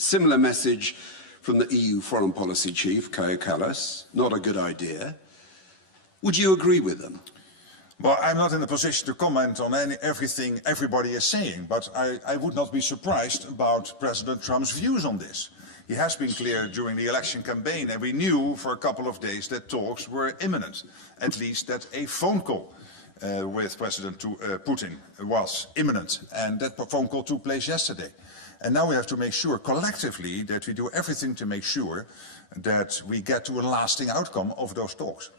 Similar message from the EU Foreign Policy Chief, Kaja Kallas. Not a good idea. Would you agree with them? Well, I'm not in a position to comment on everything everybody is saying, but I would not be surprised about President Trump's views on this. He has been clear during the election campaign, and we knew for a couple of days that talks were imminent, at least that a phone call with President Putin was imminent, and that phone call took place yesterday. And now we have to make sure collectively that we do everything to make sure that we get to a lasting outcome of those talks.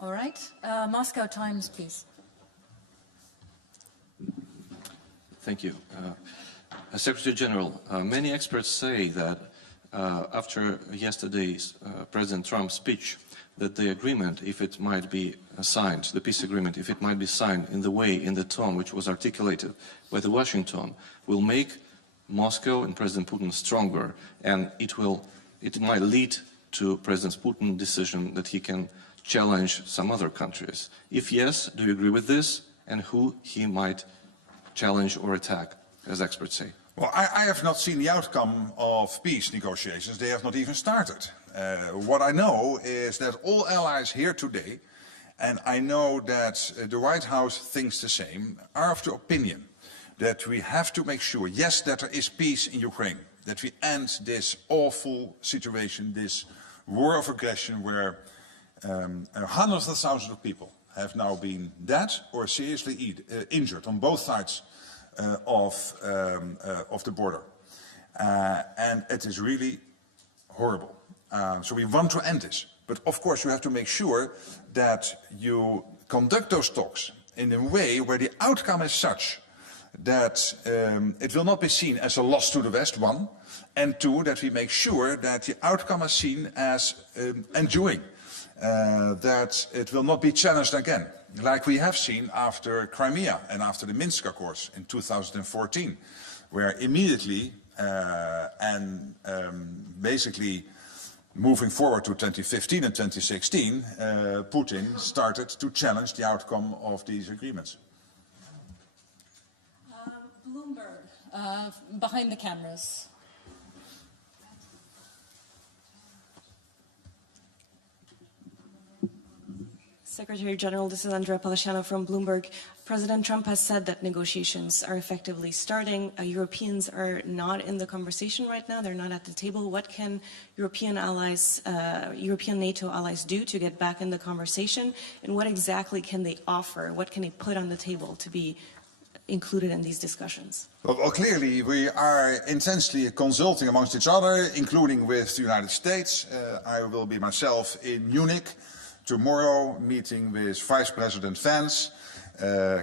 All right. Moscow Times, please. Thank you. Secretary General, many experts say that after yesterday's President Trump's speech, that the agreement, if it might be signed, the peace agreement, if it might be signed in the way, in the tone which was articulated by the Washington, will make Moscow and President Putin stronger, and it might lead to President Putin's decision that he can challenge some other countries. If yes, do you agree with this? And who he might challenge or attack, as experts say? Well, I have not seen the outcome of peace negotiations. They have not even started. What I know is that all allies here today, and I know that the White House thinks the same, are of the opinion that we have to make sure, yes, that there is peace in Ukraine, that we end this awful situation, this war of aggression where hundreds of thousands of people have now been dead or seriously injured on both sides of the border. And it is really horrible. So we want to end this. But of course you have to make sure that you conduct those talks in a way where the outcome is such that it will not be seen as a loss to the West, one, and two, that we make sure that the outcome is seen as enduring. That it will not be challenged again, like we have seen after Crimea and after the Minsk Accords in 2014, where immediately basically moving forward to 2015 and 2016, Putin started to challenge the outcome of these agreements. Bloomberg, behind the cameras. Secretary General, this is Andrea Pallasciano from Bloomberg. President Trump has said that negotiations are effectively starting. Europeans are not in the conversation right now. They're not at the table. What can European allies, European NATO allies do to get back in the conversation? And what exactly can they offer? What can they put on the table to be included in these discussions? Well, clearly we are intensely consulting amongst each other, including with the United States. I will be myself in Munich tomorrow, meeting with Vice President Vance.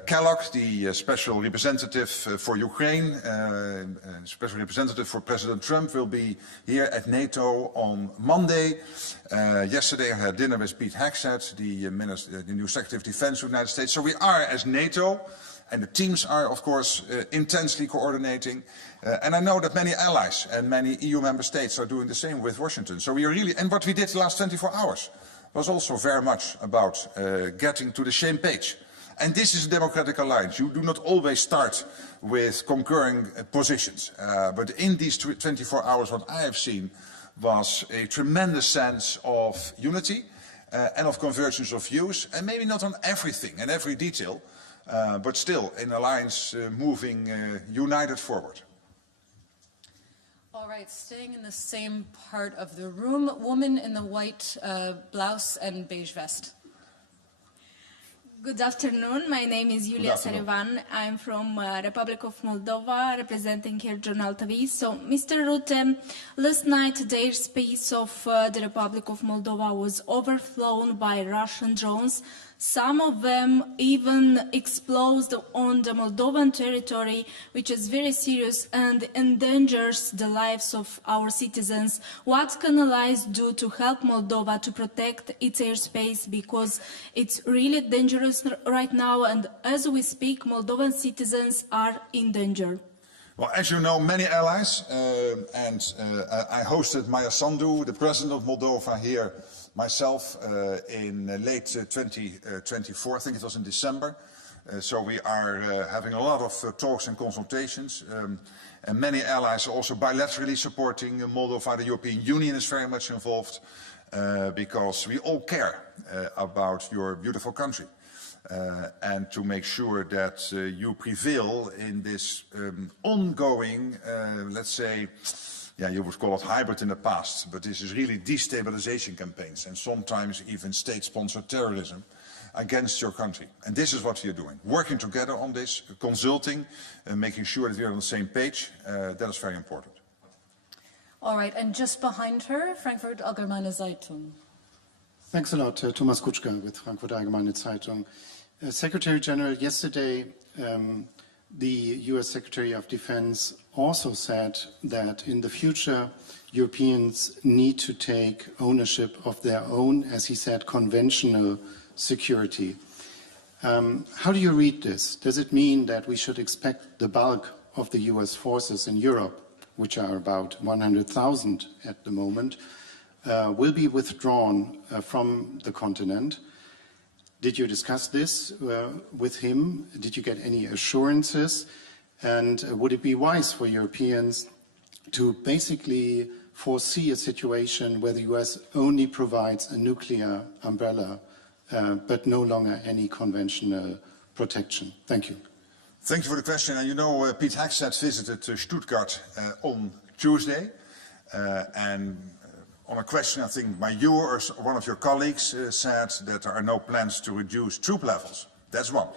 Kellogg, the special representative for Ukraine, special representative for President Trump, will be here at NATO on Monday. Yesterday I had dinner with Pete Hegseth, the new Secretary of Defense of the United States. So we are, as NATO, and the teams are, of course, intensely coordinating. And I know that many allies and many EU member states are doing the same with Washington. So we are really, and what we did the last 24 hours was also very much about getting to the same page. And this is a democratic alliance. You do not always start with concurring positions. But in these 24 hours, what I have seen was a tremendous sense of unity and of convergence of views, and maybe not on everything and every detail, but still an alliance moving united forward. All right, staying in the same part of the room, woman in the white blouse and beige vest. Good afternoon. My name is Julia Sarivan. I'm from Republic of Moldova, representing here Journal TV. So, Mr. Rutte, last night the airspace of the Republic of Moldova was overflown by Russian drones. Some of them even exploded on the Moldovan territory, which is very serious and endangers the lives of our citizens. What can allies do to help Moldova to protect its airspace? Because it's really dangerous right now, and as we speak, Moldovan citizens are in danger. Well, as you know, many allies, I hosted Maya Sandu, the president of Moldova, here myself in late 2024, I think it was in December, So we are having a lot of talks and consultations. And many allies are also bilaterally supporting Moldova. The European Union is very much involved because we all care about your beautiful country. And to make sure that you prevail in this ongoing, let's say, yeah, you would call it hybrid in the past, but this is really destabilization campaigns and sometimes even state-sponsored terrorism against your country. And this is what we are doing, working together on this, consulting, making sure that we are on the same page. That is very important. All right, and just behind her, Frankfurt Allgemeine Zeitung. Thanks a lot, Thomas Kutschka with Frankfurt Allgemeine Zeitung. Secretary General, yesterday the US Secretary of Defense also said that in the future Europeans need to take ownership of their own, as he said, conventional security. How do you read this? Does it mean that we should expect the bulk of the US forces in Europe, which are about 100,000 at the moment, will be withdrawn from the continent? Did you discuss this with him? Did you get any assurances? And would it be wise for Europeans to basically foresee a situation where the US only provides a nuclear umbrella, but no longer any conventional protection? Thank you. Thank you for the question. And you know, Pete Hegseth visited Stuttgart on Tuesday. And on a question, I think, by you or one of your colleagues said that there are no plans to reduce troop levels. That's one.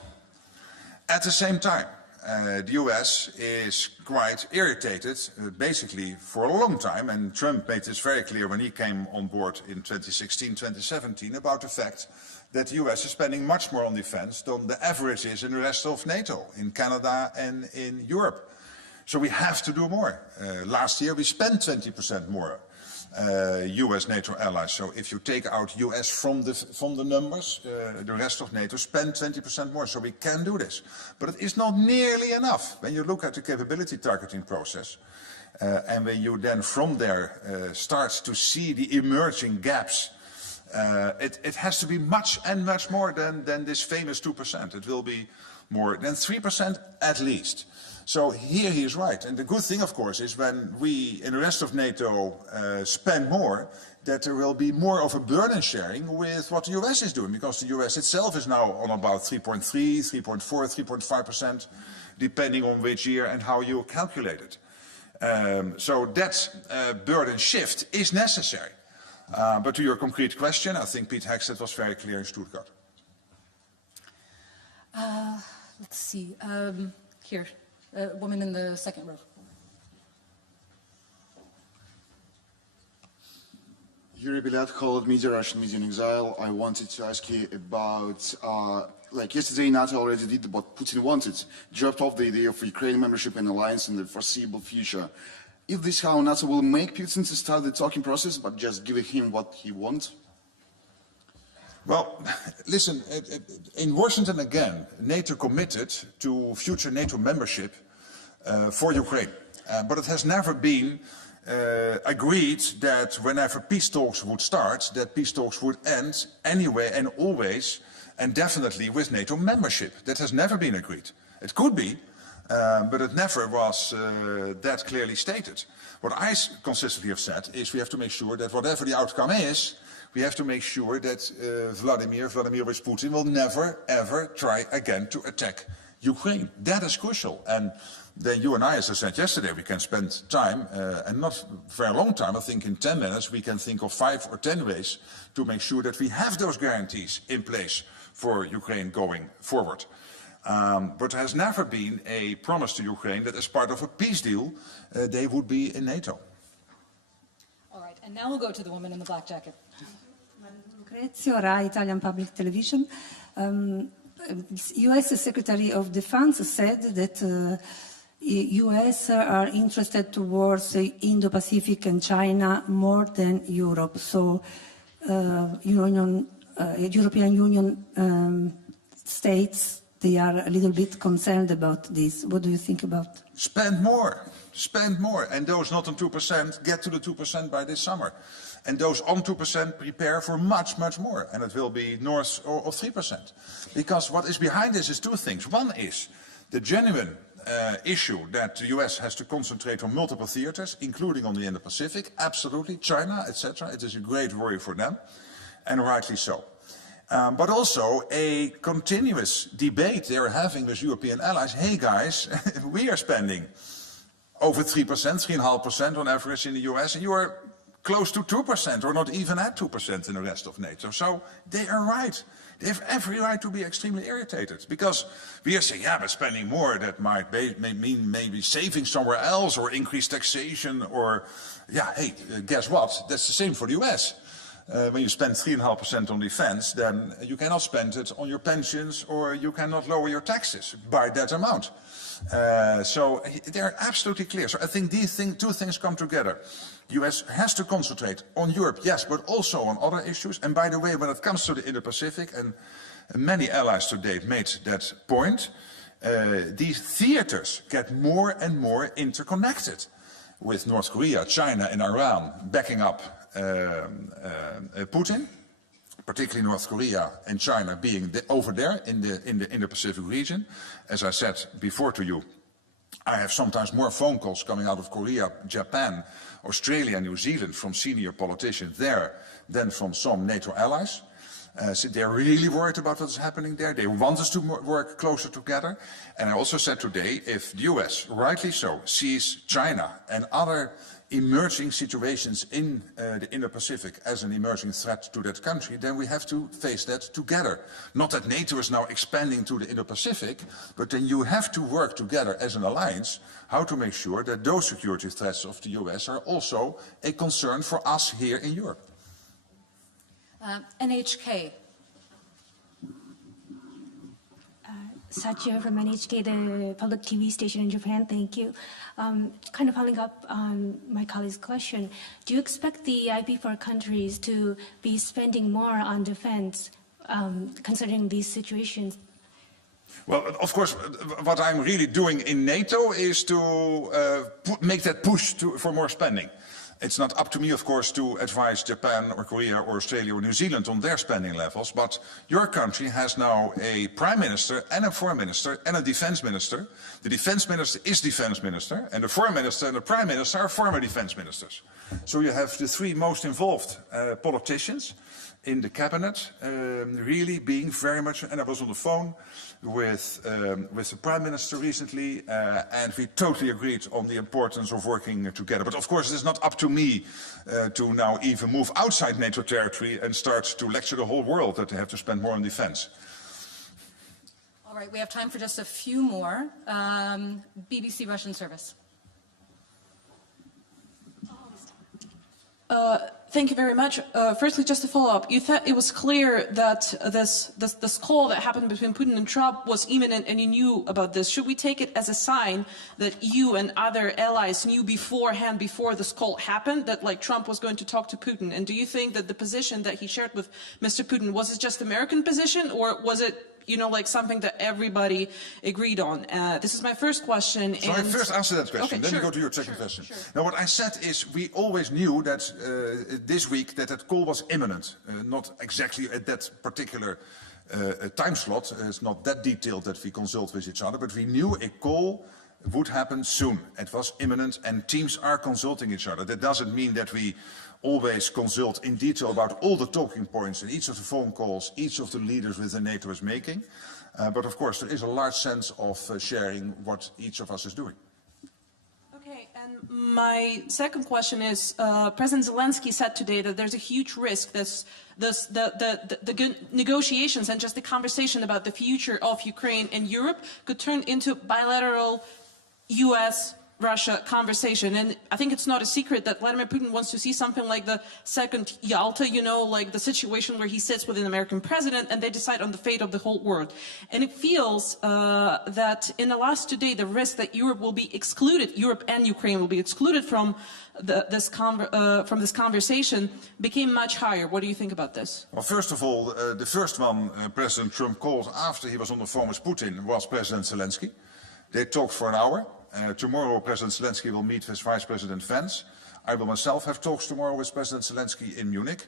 At the same time, the US is quite irritated, basically for a long time, and Trump made this very clear when he came on board in 2016, 2017, about the fact that the US is spending much more on defense than the average is in the rest of NATO, in Canada and in Europe. So we have to do more. Last year we spent 20% more. US NATO allies. So if you take out US from the numbers, the rest of NATO spend 20% more. So we can do this. But it is not nearly enough. When you look at the capability targeting process, and when you then from there start to see the emerging gaps, it has to be much and much more than this famous 2%. It will be more than 3% at least. So here he is right. And the good thing, of course, is when we in the rest of NATO spend more, that there will be more of a burden sharing with what the US is doing, because the US itself is now on about 3.3, 3.4, 3.5%, depending on which year and how you calculate it. So that burden shift is necessary. But to your concrete question, I think Pete Hegseth was very clear in Stuttgart. Let's see, here. Woman in the second row. Yuri Bilat, called Media, Russian Media in Exile. I wanted to ask you about, like yesterday NATO already did what Putin wanted, dropped off the idea of Ukraine membership in alliance in the foreseeable future. Is this how NATO will make Putin to start the talking process, but just giving him what he wants? Well, listen, in Washington again, NATO committed to future NATO membership for Ukraine. But it has never been agreed that whenever peace talks would start, that peace talks would end anyway and always and definitely with NATO membership. That has never been agreed. It could be, but it never was that clearly stated. What I consistently have said is we have to make sure that whatever the outcome is, we have to make sure that Vladimir Putin will never, ever try again to attack Ukraine. That is crucial. And then you and I, as I said yesterday, we can spend time, and not for a long time, I think in 10 minutes, we can think of 5 or 10 ways to make sure that we have those guarantees in place for Ukraine going forward. But there has never been a promise to Ukraine that as part of a peace deal, they would be in NATO. All right, and now we'll go to the woman in the black jacket. Lucrezio, Rai Italian Public Television. US Secretary of Defense said that US are interested towards Indo-Pacific and China more than Europe. So European Union states they are a little bit concerned about this. What do you think about? Spend more. Spend more. And those not on 2% get to the 2% by this summer. And those on 2% prepare for much, much more. And it will be north of 3%. Because what is behind this is two things. One is the genuine issue that the US has to concentrate on multiple theaters, including on the Indo-Pacific. Absolutely. China, etc. It is a great worry for them. And rightly so. But also a continuous debate they're having with European allies. Hey guys, we are spending over 3%, 3.5% on average in the US, and you are close to 2% or not even at 2% in the rest of NATO. So they are right. They have every right to be extremely irritated because we are saying, yeah, but spending more, that might mean maybe saving somewhere else or increased taxation or, yeah, hey, guess what? That's the same for the US. When you spend 3.5% on defense, then you cannot spend it on your pensions or you cannot lower your taxes by that amount. So they're absolutely clear. So I think these two things come together. The US has to concentrate on Europe, yes, but also on other issues. And by the way, when it comes to the Indo-Pacific, and many allies to date made that point, these theaters get more and more interconnected with North Korea, China and Iran backing up Putin, particularly North Korea and China being over there in the Pacific region. As I said before to you, I have sometimes more phone calls coming out of Korea, Japan, Australia, New Zealand from senior politicians there than from some NATO allies. So they're really worried about what's happening there. They want us to work closer together. And I also said today, if the US, rightly so, sees China and other emerging situations in the Indo-Pacific as an emerging threat to that country, then we have to face that together. Not that NATO is now expanding to the Indo-Pacific, but then you have to work together as an alliance how to make sure that those security threats of the US are also a concern for us here in Europe. NHK. Satya from NHK, the public TV station in Japan. Thank you. Kind of following up on my colleague's question, do you expect the IP4 countries to be spending more on defense considering these situations? Well, of course, what I'm really doing in NATO is to make that push for more spending. It's not up to me, of course, to advise Japan or Korea or Australia or New Zealand on their spending levels, but your country has now a prime minister and a foreign minister and a defense minister. The defense minister is defense minister, and the foreign minister and the prime minister are former defense ministers. So you have the three most involved politicians in the cabinet really being very much, and I was on the phone with the Prime Minister recently, and we totally agreed on the importance of working together. But of course, it is not up to me to now even move outside NATO territory and start to lecture the whole world that they have to spend more on defense. All right, we have time for just a few more. BBC Russian service. Thank you very much. Firstly, just to follow up, you thought it was clear that this call that happened between Putin and Trump was imminent and you knew about this. Should we take it as a sign that you and other allies knew beforehand, before this call happened, that like Trump was going to talk to Putin? And do you think that the position that he shared with Mr. Putin, was it just American position, or was it, you know, like something that everybody agreed on? This is my first question. So I first answer that question, okay, then sure, we go to your second question. Sure. Now what I said is we always knew that this week that call was imminent, not exactly at that particular time slot. It's not that detailed that we consult with each other, but we knew a call would happen soon. It was imminent and teams are consulting each other. That doesn't mean that we always consult in detail about all the talking points in each of the phone calls each of the leaders within NATO is making. But of course, there is a large sense of sharing what each of us is doing. Okay, and my second question is, President Zelensky said today that there's a huge risk that the negotiations and just the conversation about the future of Ukraine and Europe could turn into bilateral US Russia conversation. And I think it's not a secret that Vladimir Putin wants to see something like the second Yalta, you know, like the situation where he sits with an American president and they decide on the fate of the whole world. And it feels that in the last 2 days, the risk that Europe will be excluded, Europe and Ukraine will be excluded from this conversation became much higher. What do you think about this? Well, first of all, the first one President Trump called after he was on the phone with Putin was President Zelensky. They talked for an hour. Tomorrow, President Zelensky will meet with Vice President Vance. I will myself have talks tomorrow with President Zelensky in Munich.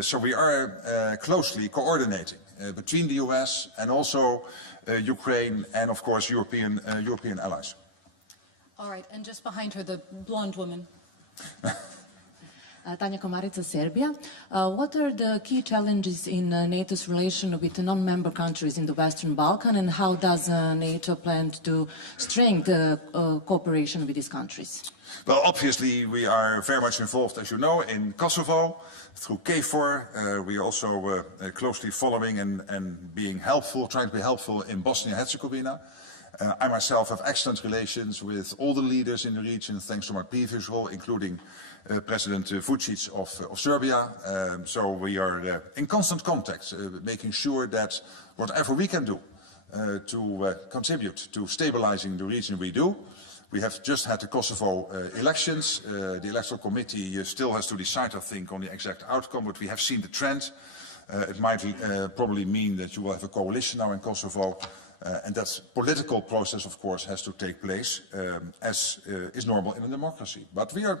So we are closely coordinating between the US and also Ukraine and, of course, European allies. All right, and just behind her, the blonde woman. Tanja Komarica, Serbia. What are the key challenges in NATO's relation with non-member countries in the Western Balkan, and how does NATO plan to strengthen cooperation with these countries? Well, obviously, we are very much involved, as you know, in Kosovo, through KFOR. We are also closely following and being helpful, trying to be helpful in Bosnia-Herzegovina. I myself have excellent relations with all the leaders in the region, thanks to my previous role, including President Vučić of Serbia. So we are in constant contact, making sure that whatever we can do to contribute to stabilizing the region, we do. We have just had the Kosovo elections. The electoral committee still has to decide, I think, on the exact outcome, but we have seen the trend. It might probably mean that you will have a coalition now in Kosovo. And that political process, of course, has to take place, as is normal in a democracy. But we are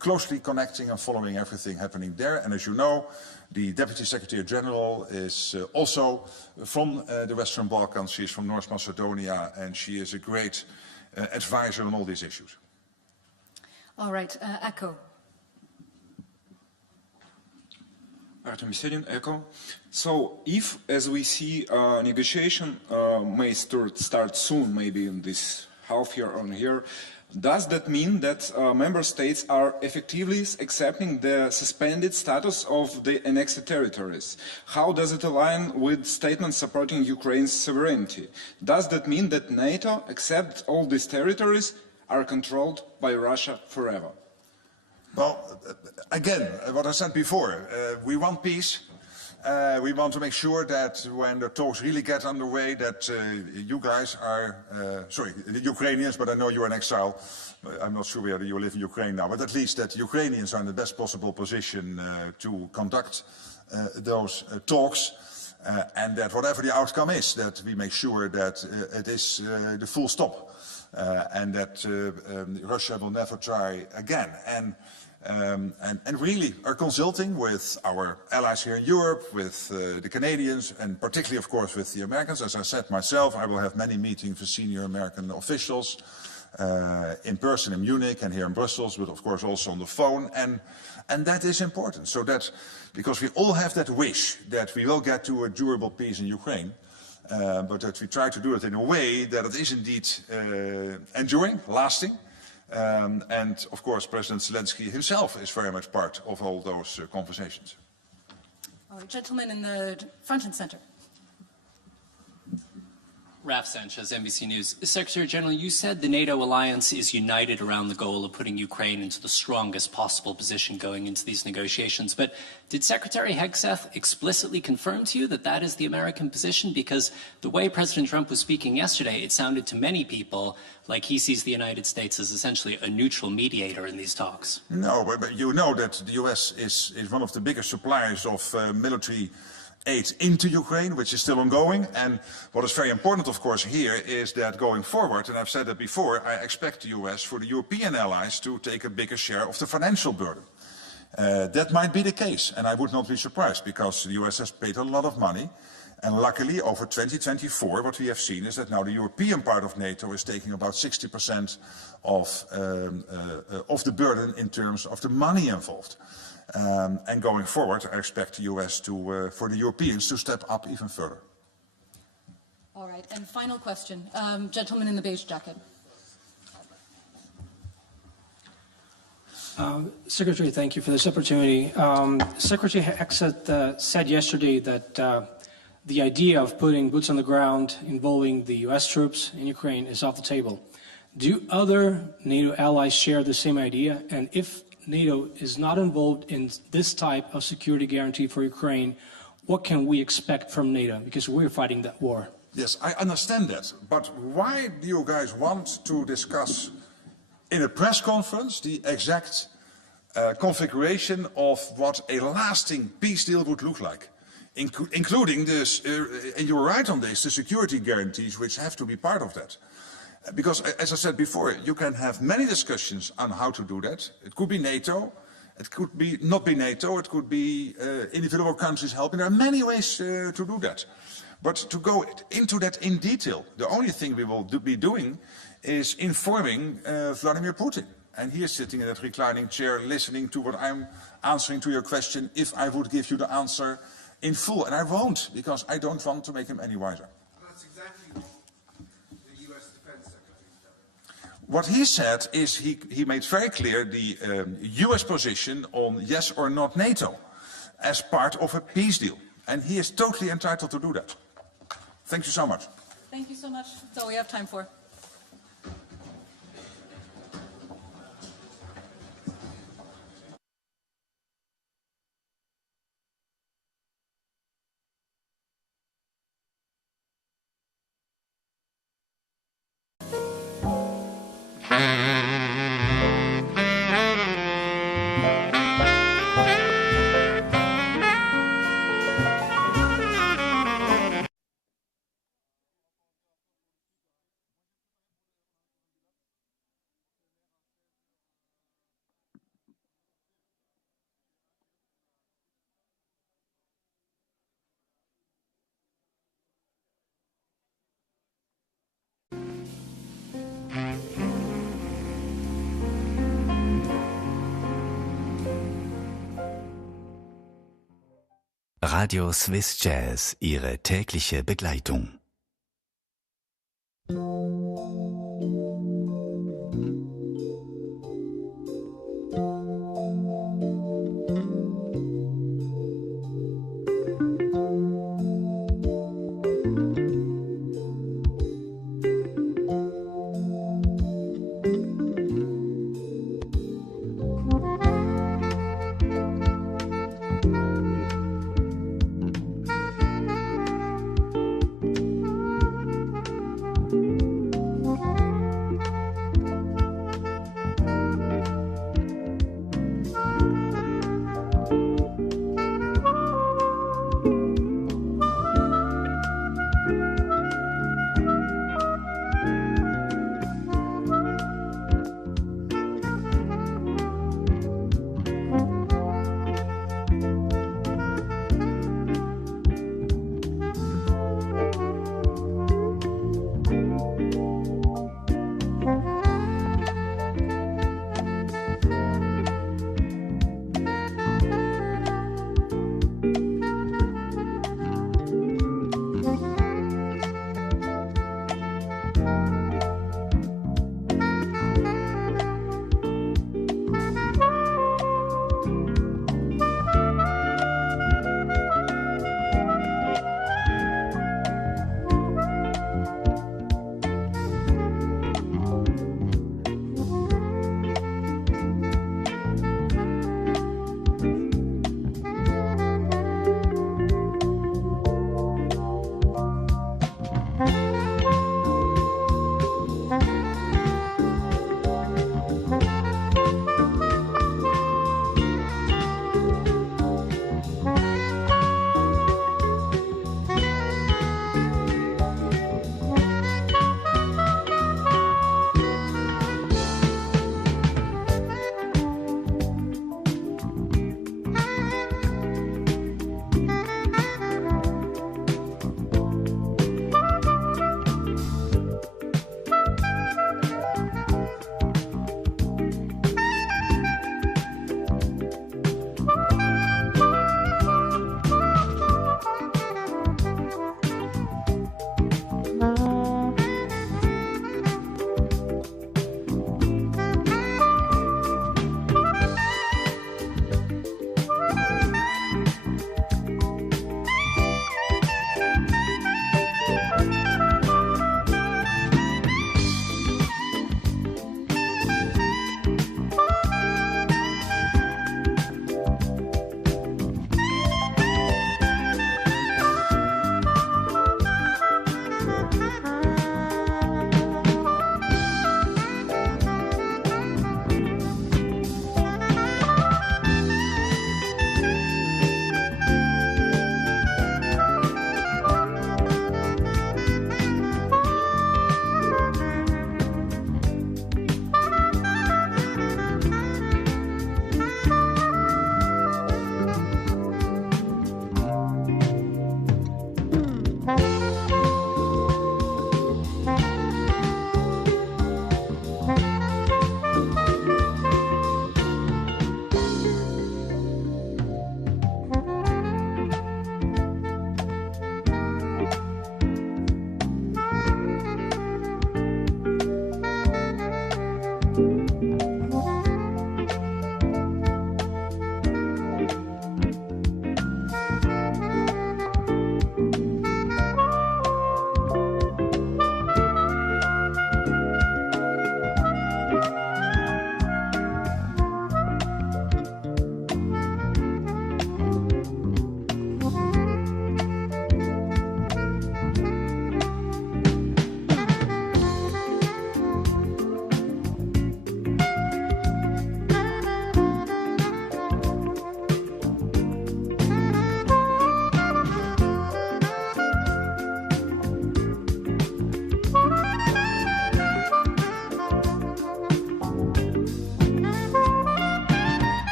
closely connecting and following everything happening there. And as you know, the Deputy Secretary General is also from the Western Balkans. She is from North Macedonia, and she is a great advisor on all these issues. All right, Echo. Artem Serin, ECHO. So, if, as we see, negotiation may start soon, maybe in this half year or year, does that mean that member states are effectively accepting the suspended status of the annexed territories? How does it align with statements supporting Ukraine's sovereignty? Does that mean that NATO accepts all these territories are controlled by Russia forever? Well, again, what I said before, we want peace. We want to make sure that when the talks really get underway, that you guys are, sorry, the Ukrainians, but I know you're in exile. I'm not sure whether you live in Ukraine now, but at least that Ukrainians are in the best possible position to conduct those talks. And that whatever the outcome is, that we make sure that it is the full stop. And that Russia will never try again. And really are consulting with our allies here in Europe, with the Canadians, and particularly, of course, with the Americans. As I said myself, I will have many meetings with senior American officials in person in Munich and here in Brussels, but of course also on the phone. And that is important, so that, because we all have that wish that we will get to a durable peace in Ukraine, but that we try to do it in a way that it is indeed enduring, lasting. And of course, President Zelensky himself is very much part of all those conversations. All right, gentlemen in the front and center. Raf Sanchez, NBC News. Secretary General, you said the NATO alliance is united around the goal of putting Ukraine into the strongest possible position going into these negotiations. But did Secretary Hegseth explicitly confirm to you that that is the American position? Because the way President Trump was speaking yesterday, it sounded to many people like he sees the United States as essentially a neutral mediator in these talks. No, but you know that the US is one of the biggest suppliers of military aid into Ukraine, which is still ongoing. And what is very important, of course, here is that going forward, and I've said it before, I expect the US, for the European allies, to take a bigger share of the financial burden. That might be the case, and I would not be surprised, because the US has paid a lot of money. And luckily, over 2024, what we have seen is that now the European part of NATO is taking about 60% of the burden in terms of the money involved. And going forward, I expect the US to, for the Europeans to step up even further. All right, and final question. Gentleman in the beige jacket. Secretary, thank you for this opportunity. Secretary Hegseth said yesterday that the idea of putting boots on the ground involving the US troops in Ukraine is off the table. Do other NATO allies share the same idea? And if NATO is not involved in this type of security guarantee for Ukraine, what can we expect from NATO? Because we're fighting that war. Yes, I understand that. But why do you guys want to discuss in a press conference the exact configuration of what a lasting peace deal would look like? Including this, and you're right on this, the security guarantees which have to be part of that. Because, as I said before, you can have many discussions on how to do that. It could be NATO, it could be not be NATO, it could be individual countries helping. There are many ways to do that. But to go into that in detail, the only thing we will be doing is informing Vladimir Putin. And he is sitting in that reclining chair listening to what I'm answering to your question if I would give you the answer in full. And I won't, because I don't want to make him any wiser. That's exactly what the US Defense Secretary said. What he said is he made very clear the US position on yes or not NATO as part of a peace deal. And he is totally entitled to do that. Thank you so much. Thank you so much. That's all we have time for. Radio Swiss Jazz, Ihre tägliche Begleitung.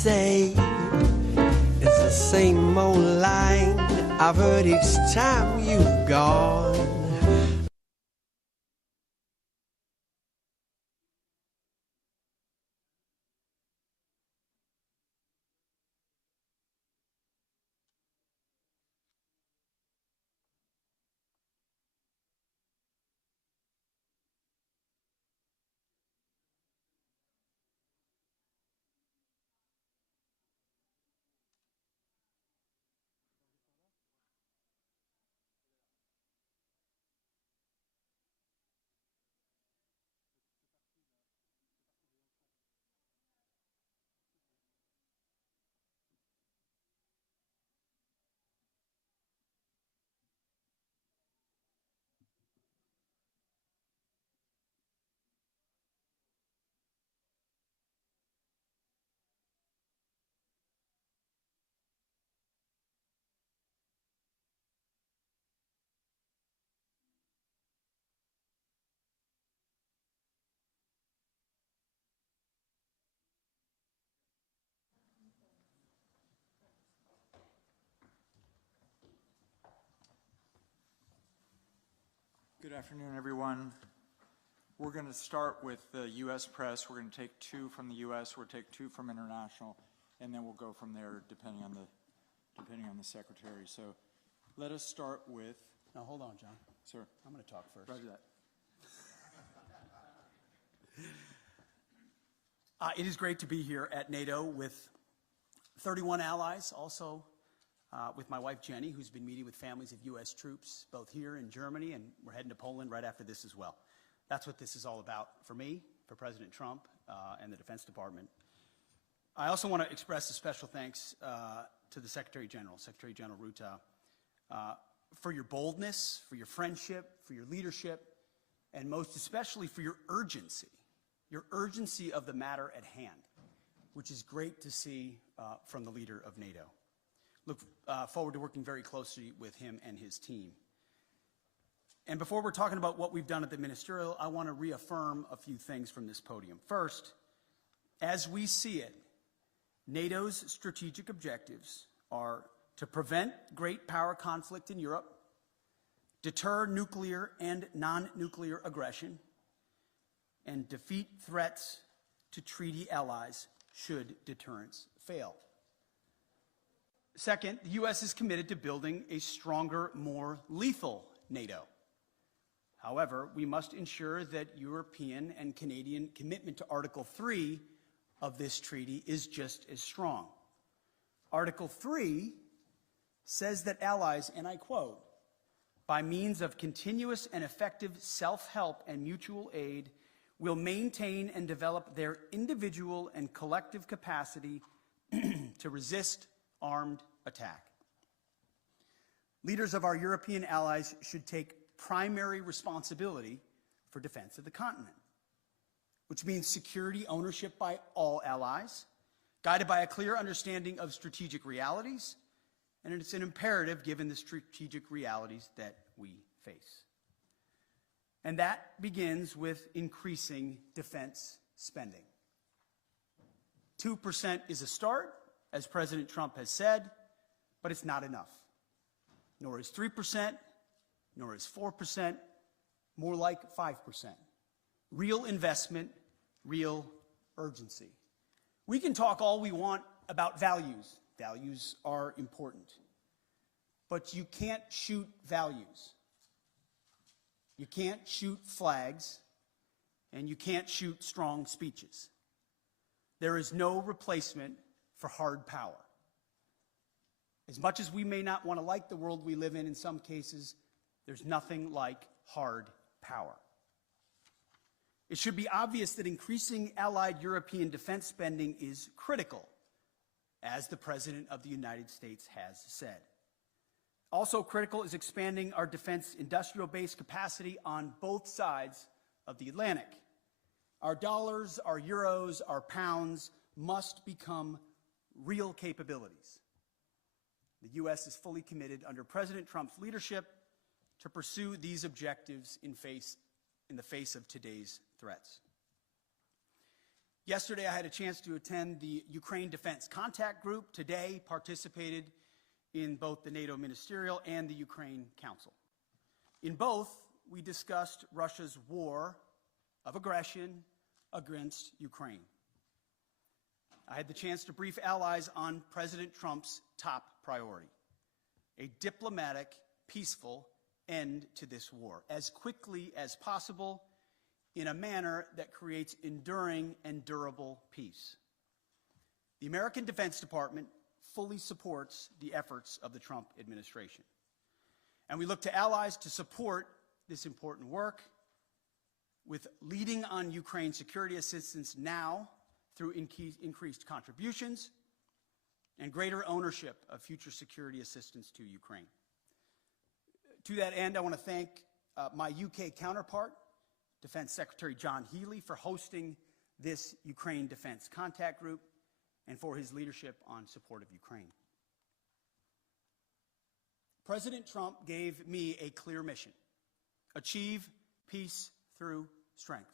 say. It's the same old line I've heard each time you've gone. Good afternoon, everyone. We're going to start with the U.S. press. We're going to take 2 from the U.S., we'll take 2 from international, and then we'll go from there depending on the secretary. So let us start with... Now, hold on, John. Sir. I'm going to talk first. Roger that. It is great to be here at NATO with 31 allies, also with my wife Jenny, who's been meeting with families of U.S. troops, both here in Germany, and we're heading to Poland right after this as well. That's what this is all about for me, for President Trump, and the Defense Department. I also want to express a special thanks to the Secretary General, Secretary General Rutte, for your boldness, for your friendship, for your leadership, and most especially for your urgency of the matter at hand, which is great to see from the leader of NATO. Look forward to working very closely with him and his team. And before we're talking about what we've done at the ministerial, I want to reaffirm a few things from this podium. First, as we see it, NATO's strategic objectives are to prevent great power conflict in Europe, deter nuclear and non-nuclear aggression, and defeat threats to treaty allies should deterrence fail. Second, the U.S. is committed to building a stronger, more lethal NATO. However, we must ensure that European and Canadian commitment to Article 3 of this treaty is just as strong. Article 3 says that allies, and I quote, by means of continuous and effective self-help and mutual aid, will maintain and develop their individual and collective capacity to resist armed attack. Leaders of our European allies should take primary responsibility for defense of the continent, which means security ownership by all allies, guided by a clear understanding of strategic realities, and it's an imperative given the strategic realities that we face. And that begins with increasing defense spending. 2% is a start, as President Trump has said, but it's not enough. Nor is 3%, nor is 4%, more like 5%. Real investment, real urgency. We can talk all we want about values. Values are important. But you can't shoot values. You can't shoot flags, and you can't shoot strong speeches. There is no replacement for hard power. As much as we may not want to like the world we live in some cases, there's nothing like hard power. It should be obvious that increasing allied European defense spending is critical, as the President of the United States has said. Also critical is expanding our defense industrial base capacity on both sides of the Atlantic. Our dollars, our euros, our pounds must become real capabilities. The U.S. is fully committed under President Trump's leadership to pursue these objectives in the face of today's threats. Yesterday, I had a chance to attend the Ukraine Defense Contact Group. Today, participated in both the NATO Ministerial and the Ukraine Council. In both, we discussed Russia's war of aggression against Ukraine. I had the chance to brief allies on President Trump's top priority, a diplomatic, peaceful end to this war, as quickly as possible, in a manner that creates enduring and durable peace. The American Defense Department fully supports the efforts of the Trump administration. And we look to allies to support this important work with leading on Ukraine security assistance now through increased contributions and greater ownership of future security assistance to Ukraine. To that end, I want to thank my UK counterpart, Defense Secretary John Healey, for hosting this Ukraine Defense Contact Group and for his leadership on support of Ukraine. President Trump gave me a clear mission: achieve peace through strength,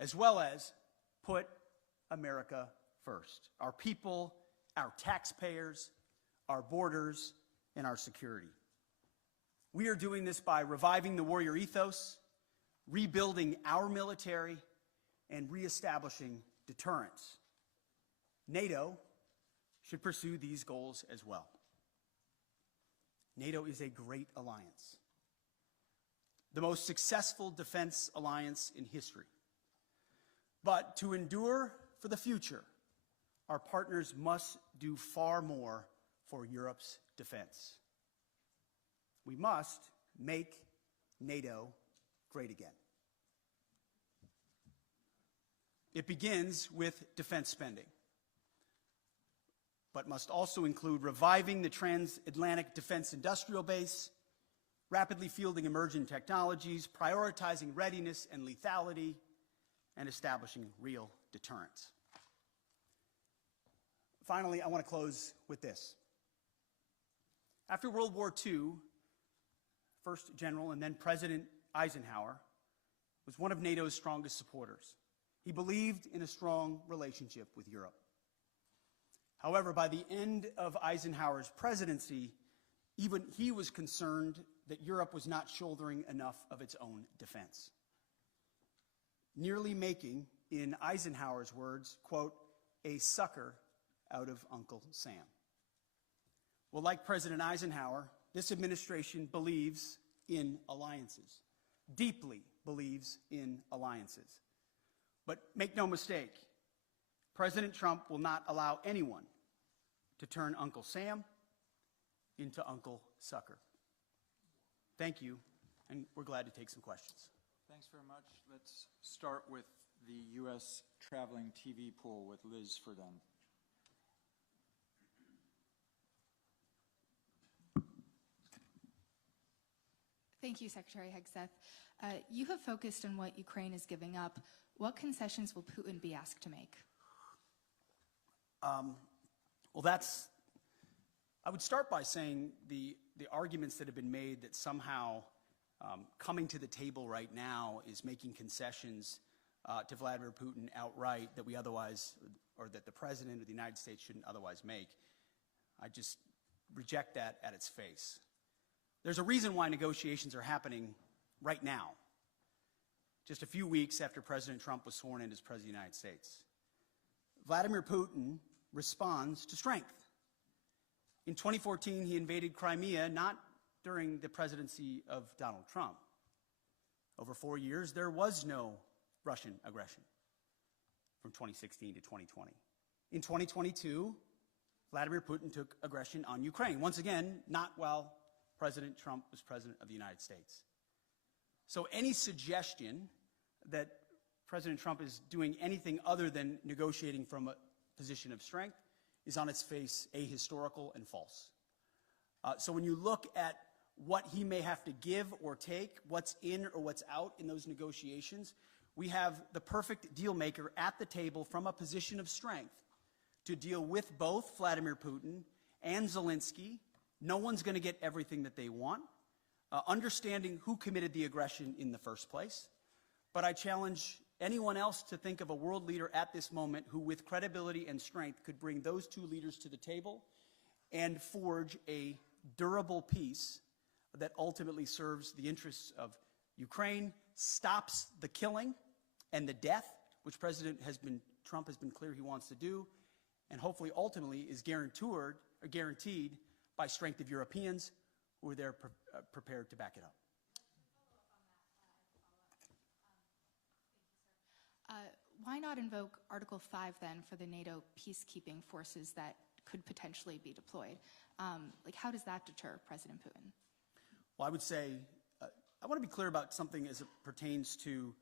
as well as put America first, our people, our taxpayers, our borders, and our security. We are doing this by reviving the warrior ethos, rebuilding our military, and reestablishing deterrence. NATO should pursue these goals as well. NATO is a great alliance, the most successful defense alliance in history. But to endure for the future, our partners must do far more for Europe's defense. We must make NATO great again. It begins with defense spending, but must also include reviving the transatlantic defense industrial base, rapidly fielding emerging technologies, prioritizing readiness and lethality, and establishing real deterrence. Finally, I want to close with this. After World War II, first General and then President Eisenhower was one of NATO's strongest supporters. He believed in a strong relationship with Europe. However, by the end of Eisenhower's presidency, even he was concerned that Europe was not shouldering enough of its own defense, nearly making, in Eisenhower's words, quote, a sucker out of Uncle Sam. Well, like President Eisenhower, this administration believes in alliances, deeply believes in alliances. But make no mistake, President Trump will not allow anyone to turn Uncle Sam into Uncle Sucker. Thank you, and we're glad to take some questions. Thanks very much. Let's start with the U.S. traveling TV pool with Liz Ferdin. Thank you, Secretary Hegseth. You have focused on what Ukraine is giving up. What concessions will Putin be asked to make? I would start by saying the arguments that have been made that somehow coming to the table right now is making concessions to Vladimir Putin outright that we otherwise, or that the President of the United States shouldn't otherwise make. I just reject that at its face. There's a reason why negotiations are happening right now, just a few weeks after President Trump was sworn in as President of the United States. Vladimir Putin responds to strength. In 2014, he invaded Crimea, not during the presidency of Donald Trump. Over 4 years, there was no Russian aggression from 2016 to 2020. In 2022, Vladimir Putin took aggression on Ukraine. Once again, not while President Trump was President of the United States. So any suggestion that President Trump is doing anything other than negotiating from a position of strength is on its face ahistorical and false. So when you look at what he may have to give or take, what's in or what's out in those negotiations, we have the perfect deal maker at the table from a position of strength to deal with both Vladimir Putin and Zelensky. No one's going to get everything that they want, understanding who committed the aggression in the first place. But I challenge anyone else to think of a world leader at this moment who, with credibility and strength, could bring those two leaders to the table and forge a durable peace that ultimately serves the interests of Ukraine, stops the killing and the death, which Trump has been clear he wants to do, and hopefully ultimately is guaranteed by strength of Europeans who are there prepared to back it up. Why not invoke Article 5 then for the NATO peacekeeping forces that could potentially be deployed? How does that deter President Putin? Well, I would say, I want to be clear about something as it pertains to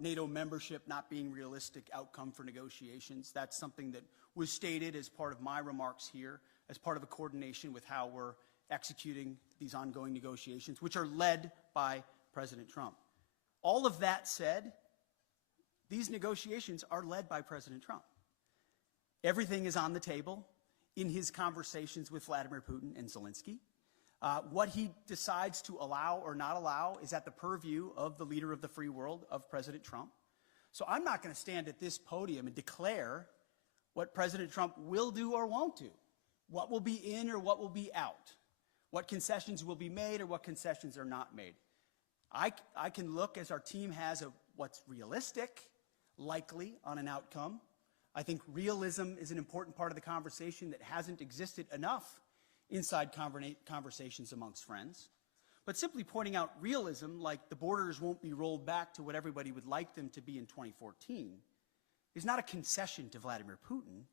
NATO membership not being realistic outcome for negotiations. That's something that was stated as part of my remarks here, as part of a coordination with how we're executing these ongoing negotiations, which are led by President Trump. All of that said, these negotiations are led by President Trump. Everything is on the table in his conversations with Vladimir Putin and Zelensky. What he decides to allow or not allow is at the purview of the leader of the free world, of President Trump. So I'm not going to stand at this podium and declare what President Trump will do or won't do, what will be in or what will be out, what concessions will be made or what concessions are not made. I can look, as our team has, of what's realistic, likely on an outcome. I think realism is an important part of the conversation that hasn't existed enough inside conversations amongst friends. But simply pointing out realism, like the borders won't be rolled back to what everybody would like them to be in 2014, is not a concession to Vladimir Putin.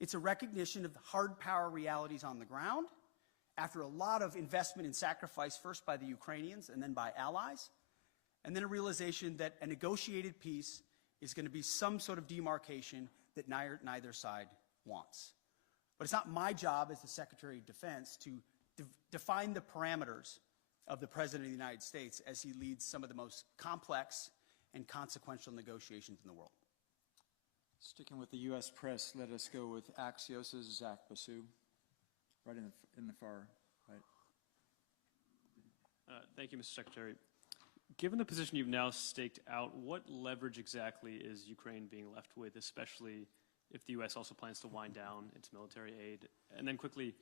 It's a recognition of the hard power realities on the ground after a lot of investment and sacrifice, first by the Ukrainians and then by allies, and then a realization that a negotiated peace is going to be some sort of demarcation that neither side wants. But it's not my job as the Secretary of Defense to define the parameters of the President of the United States as he leads some of the most complex and consequential negotiations in the world. Sticking with the U.S. press, let us go with Axios' Zach Basu, right in the far right. Thank you, Mr. Secretary. Given the position you've now staked out, what leverage exactly is Ukraine being left with, especially if the U.S. also plans to wind down its military aid? And then quickly,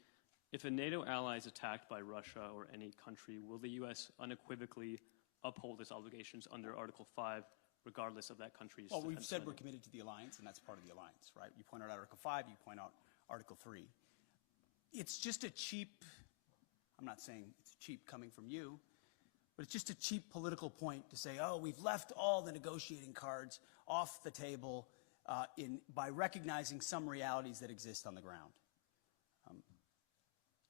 if a NATO ally is attacked by Russia or any country, will the U.S. unequivocally uphold its obligations under Article 5, regardless of that country's... Well, we've said we're committed to the alliance, and that's part of the alliance, right? You point out Article 5, you point out Article 3. It's just a cheap, I'm not saying it's cheap coming from you, but it's just a cheap political point to say, oh, we've left all the negotiating cards off the table by recognizing some realities that exist on the ground.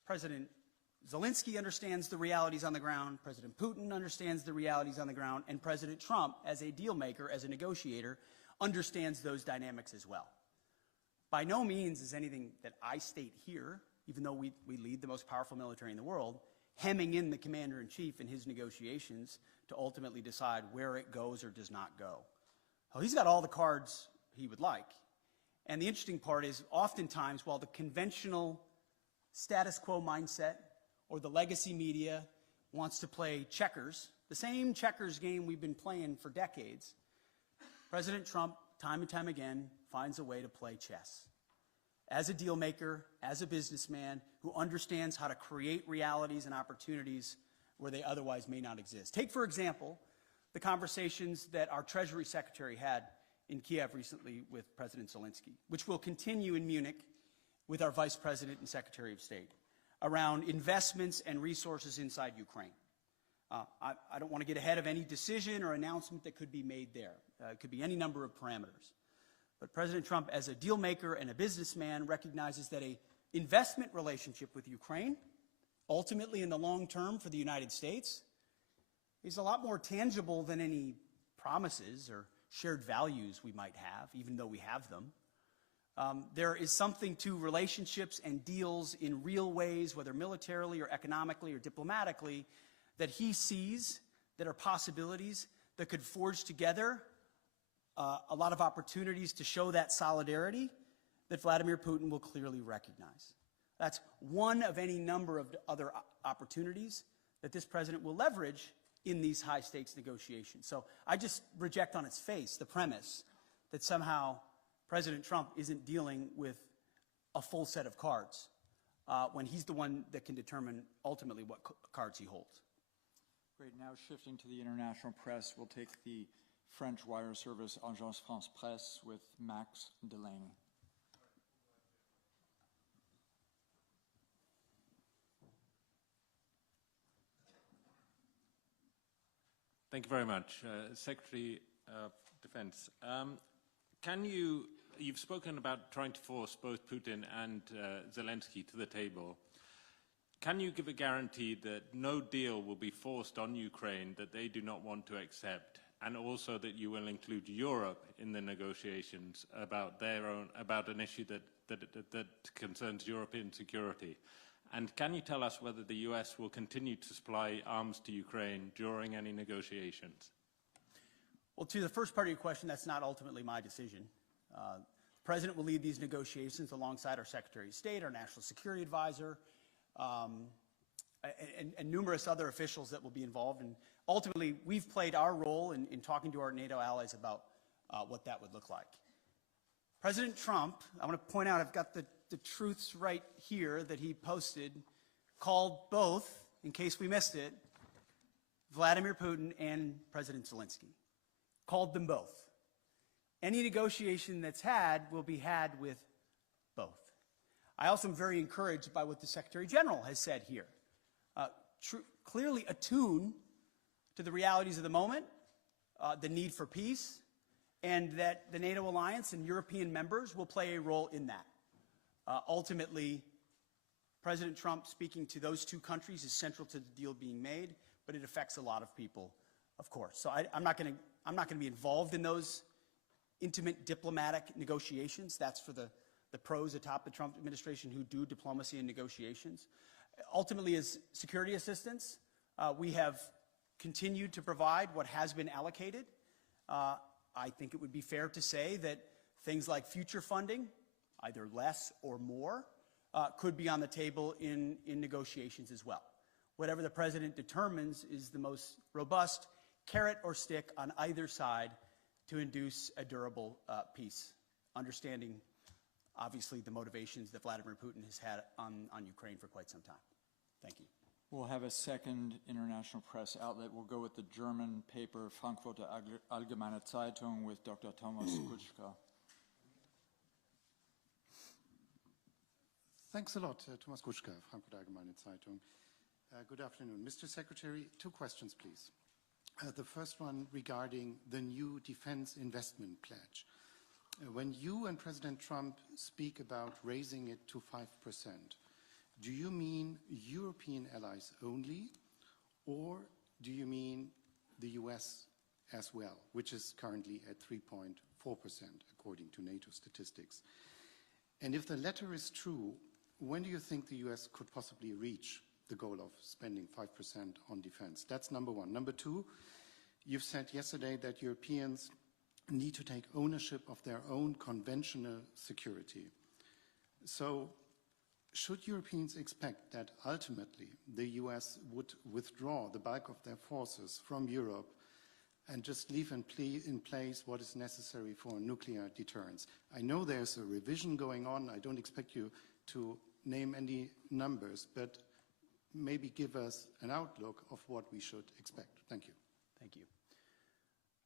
President Zelensky understands the realities on the ground, President Putin understands the realities on the ground, and President Trump, as a deal maker, as a negotiator, understands those dynamics as well. By no means is anything that I state here, even though we lead the most powerful military in the world, hemming in the commander-in-chief in his negotiations to ultimately decide where it goes or does not go. Well, he's got all the cards he would like. And the interesting part is, oftentimes, while the conventional status quo mindset or the legacy media wants to play checkers, the same checkers game we've been playing for decades, President Trump, time and time again, finds a way to play chess. As a deal maker, as a businessman who understands how to create realities and opportunities where they otherwise may not exist. Take, for example, the conversations that our Treasury Secretary had in Kiev recently with President Zelensky, which will continue in Munich with our Vice President and Secretary of State, around investments and resources inside Ukraine. I don't want to get ahead of any decision or announcement that could be made there. It could be any number of parameters. But President Trump, as a deal maker and a businessman, recognizes that an investment relationship with Ukraine, ultimately in the long term for the United States, is a lot more tangible than any promises or shared values we might have, even though we have them. There is something to relationships and deals in real ways, whether militarily or economically or diplomatically, that he sees that are possibilities that could forge together a lot of opportunities to show that solidarity that Vladimir Putin will clearly recognize. That's one of any number of other opportunities that this president will leverage in these high-stakes negotiations. So I just reject on its face the premise that somehow President Trump isn't dealing with a full set of cards when he's the one that can determine ultimately what cards he holds. Great. Now shifting to the international press, we'll take the French wire service Agence France Presse with Max Delaney. Thank you very much. Secretary of Defense, you've spoken about trying to force both Putin and Zelensky to the table. Can you give a guarantee that no deal will be forced on Ukraine that they do not want to accept, and also that you will include Europe in the negotiations about an issue that concerns European security? And can you tell us whether the US will continue to supply arms to Ukraine during any negotiations? Well, to the first part of your question, that's not ultimately my decision. The President will lead these negotiations alongside our Secretary of State, our National Security Advisor, and numerous other officials that will be involved. And ultimately, we've played our role in talking to our NATO allies about what that would look like. President Trump, I want to point out, I've got the truths right here that he posted, called both, in case we missed it, Vladimir Putin and President Zelensky. Called them both. Any negotiation that's had will be had with both. I also am very encouraged by what the Secretary General has said here. Clearly attuned to the realities of the moment, the need for peace, and that the NATO alliance and European members will play a role in that. Ultimately, President Trump speaking to those two countries is central to the deal being made, but it affects a lot of people, of course. So I'm not going to be involved in those intimate diplomatic negotiations. That's for the pros atop the Trump administration who do diplomacy and negotiations. Ultimately, as security assistance, we have continued to provide what has been allocated. I think it would be fair to say that things like future funding, either less or more, could be on the table in negotiations as well. Whatever the President determines is the most robust carrot or stick on either side to induce a durable peace, understanding, obviously, the motivations that Vladimir Putin has had on Ukraine for quite some time. Thank you. We'll have a second international press outlet. We'll go with the German paper Frankfurter Allgemeine Zeitung with Dr. Thomas Kutschka. Thanks a lot, Thomas Kutschka, Frankfurter Allgemeine Zeitung. Good afternoon. Mr. Secretary, 2 questions, please. The first one regarding the new defense investment pledge. When you and President Trump speak about raising it to 5%, do you mean European allies only, or do you mean the US as well, which is currently at 3.4%, according to NATO statistics? And if the latter is true, when do you think the US could possibly reach the goal of spending 5% on defense? That's number one. Number two, you've said yesterday that Europeans need to take ownership of their own conventional security. So should Europeans expect that ultimately the US would withdraw the bulk of their forces from Europe and just leave in place what is necessary for nuclear deterrence? I know there's a revision going on. I don't expect you to name any numbers, but maybe give us an outlook of what we should expect. Thank you. Thank you.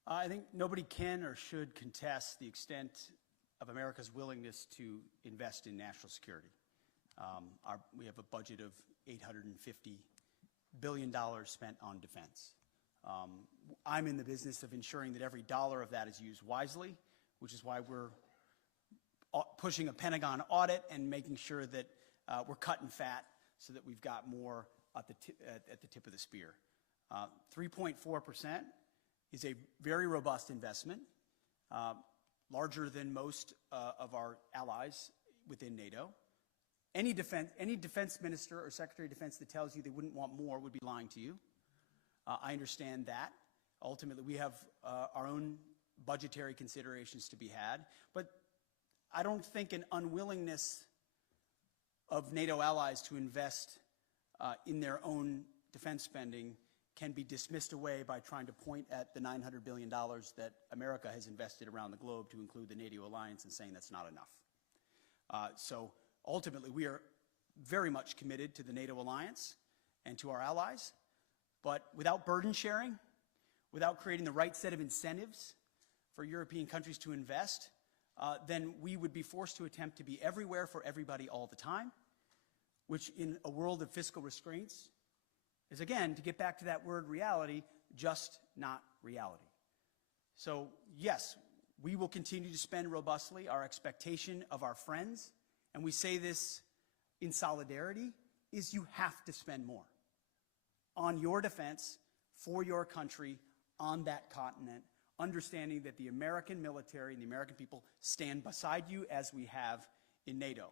I think nobody can or should contest the extent of America's willingness to invest in national security. We have a budget of $850 billion spent on defense. I'm in the business of ensuring that every dollar of that is used wisely, which is why we're pushing a Pentagon audit and making sure that we're cutting fat so that we've got more at the tip of the spear. 3.4% is a very robust investment, larger than most of our allies within NATO. Any defense minister or secretary of defense that tells you they wouldn't want more would be lying to you. I understand that. Ultimately, we have our own budgetary considerations to be had, but I don't think an unwillingness of NATO allies to invest in their own defense spending can be dismissed away by trying to point at the $900 billion that America has invested around the globe to include the NATO alliance and saying that's not enough. So ultimately, we are very much committed to the NATO alliance and to our allies, but without burden sharing, without creating the right set of incentives for European countries to invest, then we would be forced to attempt to be everywhere for everybody all the time, which in a world of fiscal restraints is, again, to get back to that word reality, just not reality. So yes, we will continue to spend robustly. Our expectation of our friends, and we say this in solidarity, is you have to spend more on your defense, for your country, on that continent, understanding that the American military and the American people stand beside you as we have in NATO,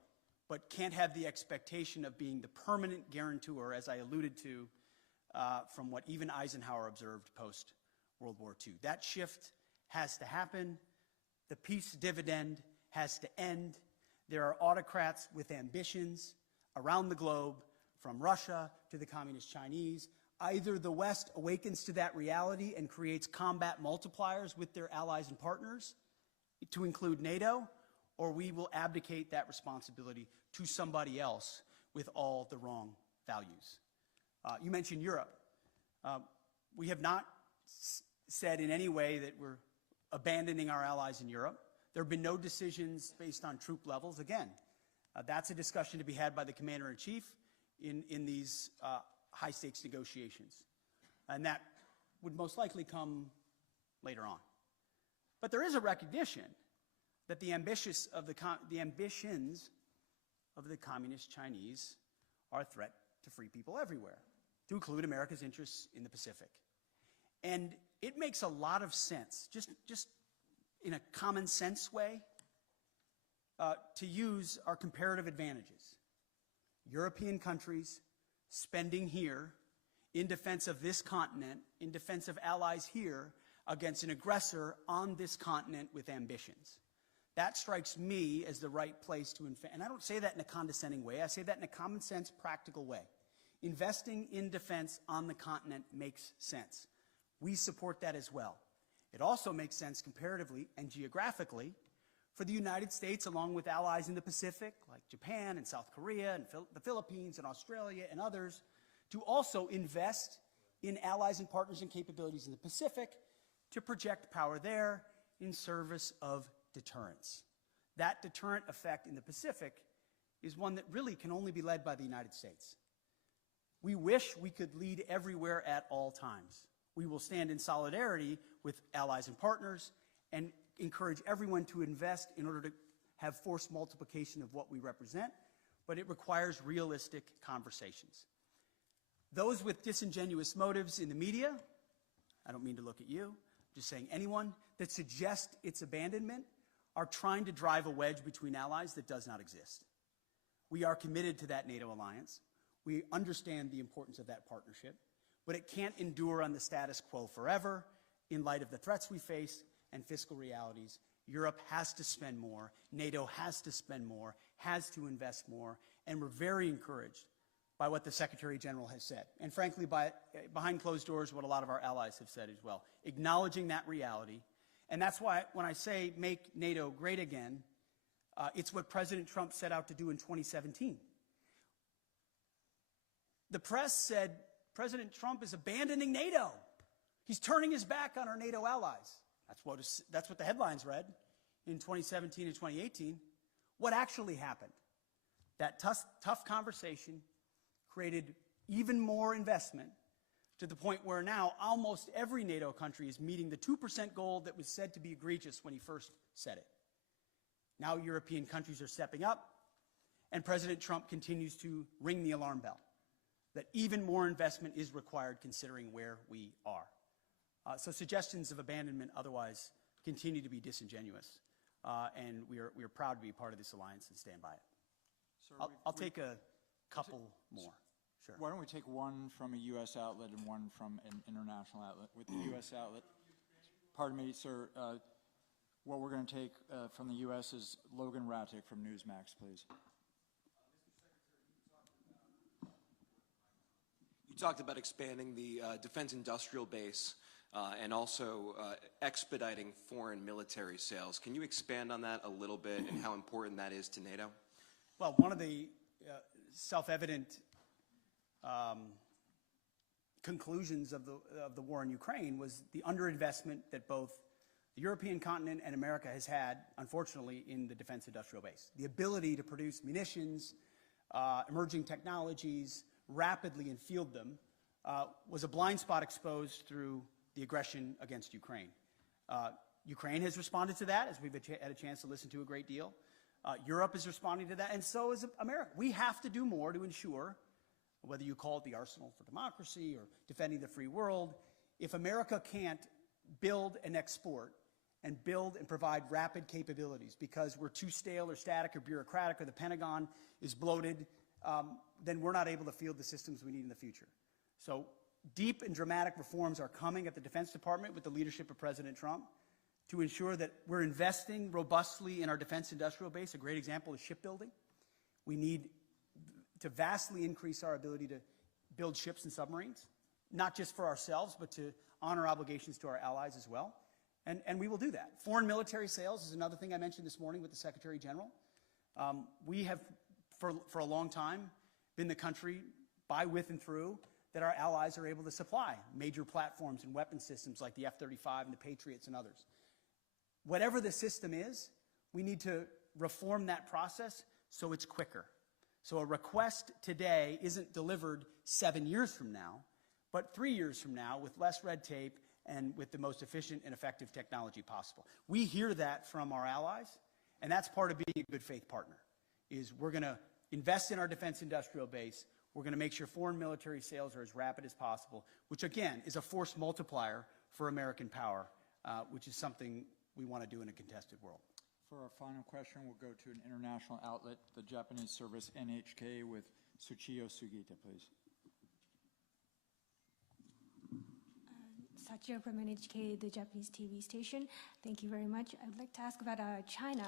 but can't have the expectation of being the permanent guarantor, as I alluded to, from what even Eisenhower observed post-World War II. That shift has to happen. The peace dividend has to end. There are autocrats with ambitions around the globe, from Russia to the Communist Chinese. Either the West awakens to that reality and creates combat multipliers with their allies and partners, to include NATO, or we will abdicate that responsibility to somebody else with all the wrong values. You mentioned Europe. We have not said in any way that we're abandoning our allies in Europe. There have been no decisions based on troop levels. Again, that's a discussion to be had by the commander-in-chief in these high-stakes negotiations. And that would most likely come later on. But there is a recognition that the ambitions of the Communist Chinese are a threat to free people everywhere, to include America's interests in the Pacific. And it makes a lot of sense, just in a common sense way, to use our comparative advantages. European countries spending here in defense of this continent, in defense of allies here, against an aggressor on this continent with ambitions. That strikes me as the right place to invest. And I don't say that in a condescending way. I say that in a common sense, practical way. Investing in defense on the continent makes sense. We support that as well. It also makes sense comparatively and geographically for the United States, along with allies in the Pacific, like Japan and South Korea and the Philippines and Australia and others, to also invest in allies and partners and capabilities in the Pacific to project power there in service of deterrence. That deterrent effect in the Pacific is one that really can only be led by the United States. We wish we could lead everywhere at all times. We will stand in solidarity with allies and partners and encourage everyone to invest in order to have force multiplication of what we represent, but it requires realistic conversations. Those with disingenuous motives in the media, I don't mean to look at you, I'm just saying anyone that suggests its abandonment are trying to drive a wedge between allies that does not exist. We are committed to that NATO alliance. We understand the importance of that partnership, but it can't endure on the status quo forever in light of the threats we face and fiscal realities. Europe has to spend more, NATO has to spend more, has to invest more, and we're very encouraged by what the Secretary General has said. And frankly, behind closed doors, what a lot of our allies have said as well, acknowledging that reality. And that's why when I say make NATO great again, it's what President Trump set out to do in 2017. The press said President Trump is abandoning NATO. He's turning his back on our NATO allies. That's what the headlines read in 2017 and 2018. What actually happened? That tough conversation created even more investment to the point where now almost every NATO country is meeting the 2% goal that was said to be egregious when he first said it. Now European countries are stepping up, and President Trump continues to ring the alarm bell that even more investment is required considering where we are. So suggestions of abandonment otherwise continue to be disingenuous, and we are proud to be part of this alliance and stand by it. Sir, I'll take a couple more. Sure. Why don't we take one from a U.S. outlet and one from an international outlet? With the U.S. outlet, pardon me, sir, what we're going to take from the U.S. is Logan Rattick from Newsmax, please. You talked about expanding the defense industrial base and also expediting foreign military sales. Can you expand on that a little bit and how important that is to NATO? Well, one of the self-evident conclusions of the war in Ukraine was the underinvestment that both the European continent and America has had, unfortunately, in the defense industrial base. The ability to produce munitions, emerging technologies, rapidly and field them, was a blind spot exposed through the aggression against Ukraine. Ukraine has responded to that, as we've had a chance to listen to a great deal. Europe is responding to that, and so is America. We have to do more to ensure, whether you call it the arsenal for democracy or defending the free world, if America can't build and export and build and provide rapid capabilities because we're too stale or static or bureaucratic or the Pentagon is bloated, then we're not able to field the systems we need in the future. So deep and dramatic reforms are coming at the Defense Department with the leadership of President Trump to ensure that we're investing robustly in our defense industrial base. A great example is shipbuilding. We need to vastly increase our ability to build ships and submarines, not just for ourselves, but to honor obligations to our allies as well. And we will do that. Foreign military sales is another thing I mentioned this morning with the Secretary General. We have, for a long time, been the country, by, with, and through, that our allies are able to supply major platforms and weapon systems like the F-35 and the Patriots and others. Whatever the system is, we need to reform that process so it's quicker. So a request today isn't delivered 7 years from now, but 3 years from now with less red tape and with the most efficient and effective technology possible. We hear that from our allies, and that's part of being a good faith partner, is we're going to invest in our defense industrial base. We're going to make sure foreign military sales are as rapid as possible, which again is a force multiplier for American power, which is something we want to do in a contested world. For our final question, we'll go to an international outlet, the Japanese service NHK, with Tsuchiyo Sugita, please. Sachio from NHK, the Japanese TV station. Thank you very much. I would like to ask about China.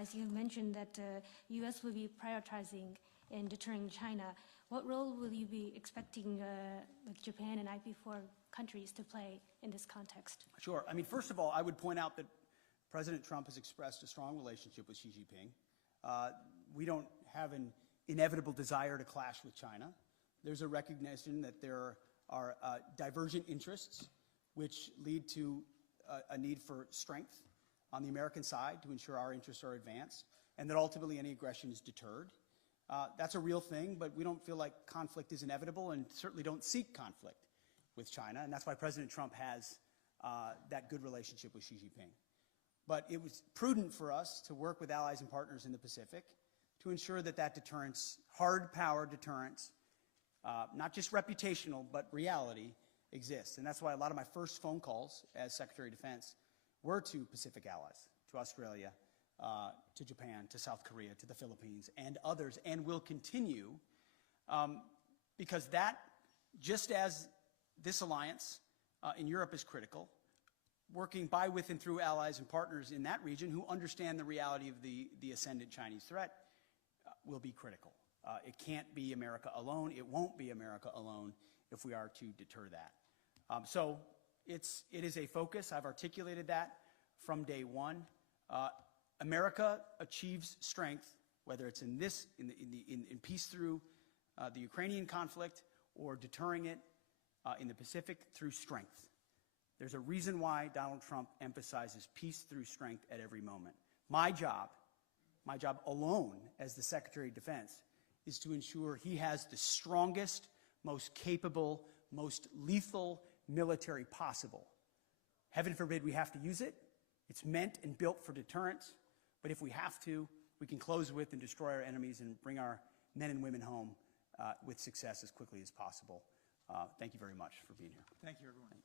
As you mentioned that U.S. will be prioritizing in deterring China. What role will you be expecting like Japan and IP4 countries to play in this context? Sure. I mean, first of all, I would point out that President Trump has expressed a strong relationship with Xi Jinping. We don't have an inevitable desire to clash with China. There's a recognition that there are divergent interests which lead to a need for strength on the American side to ensure our interests are advanced, and that ultimately any aggression is deterred. That's a real thing, but we don't feel like conflict is inevitable and certainly don't seek conflict with China, and that's why President Trump has that good relationship with Xi Jinping. But it was prudent for us to work with allies and partners in the Pacific to ensure that that deterrence, hard power deterrence, not just reputational, but reality, exists. And that's why a lot of my first phone calls as Secretary of Defense were to Pacific allies, to Australia, to Japan, to South Korea, to the Philippines, and others, and will continue, because that, just as this alliance in Europe is critical, working by, with, and through allies and partners in that region who understand the reality of the ascendant Chinese threat will be critical. It can't be America alone. It won't be America alone if we are to deter that. So it is a focus. I've articulated that from day one. America achieves strength, whether it's in peace through the Ukrainian conflict or deterring it in the Pacific through strength. There's a reason why Donald Trump emphasizes peace through strength at every moment. My job alone as the Secretary of Defense is to ensure he has the strongest, most capable, most lethal military possible. Heaven forbid we have to use it. It's meant and built for deterrence. But if we have to, we can close with and destroy our enemies and bring our men and women home with success as quickly as possible. Thank you very much for being here. Thank you, everyone.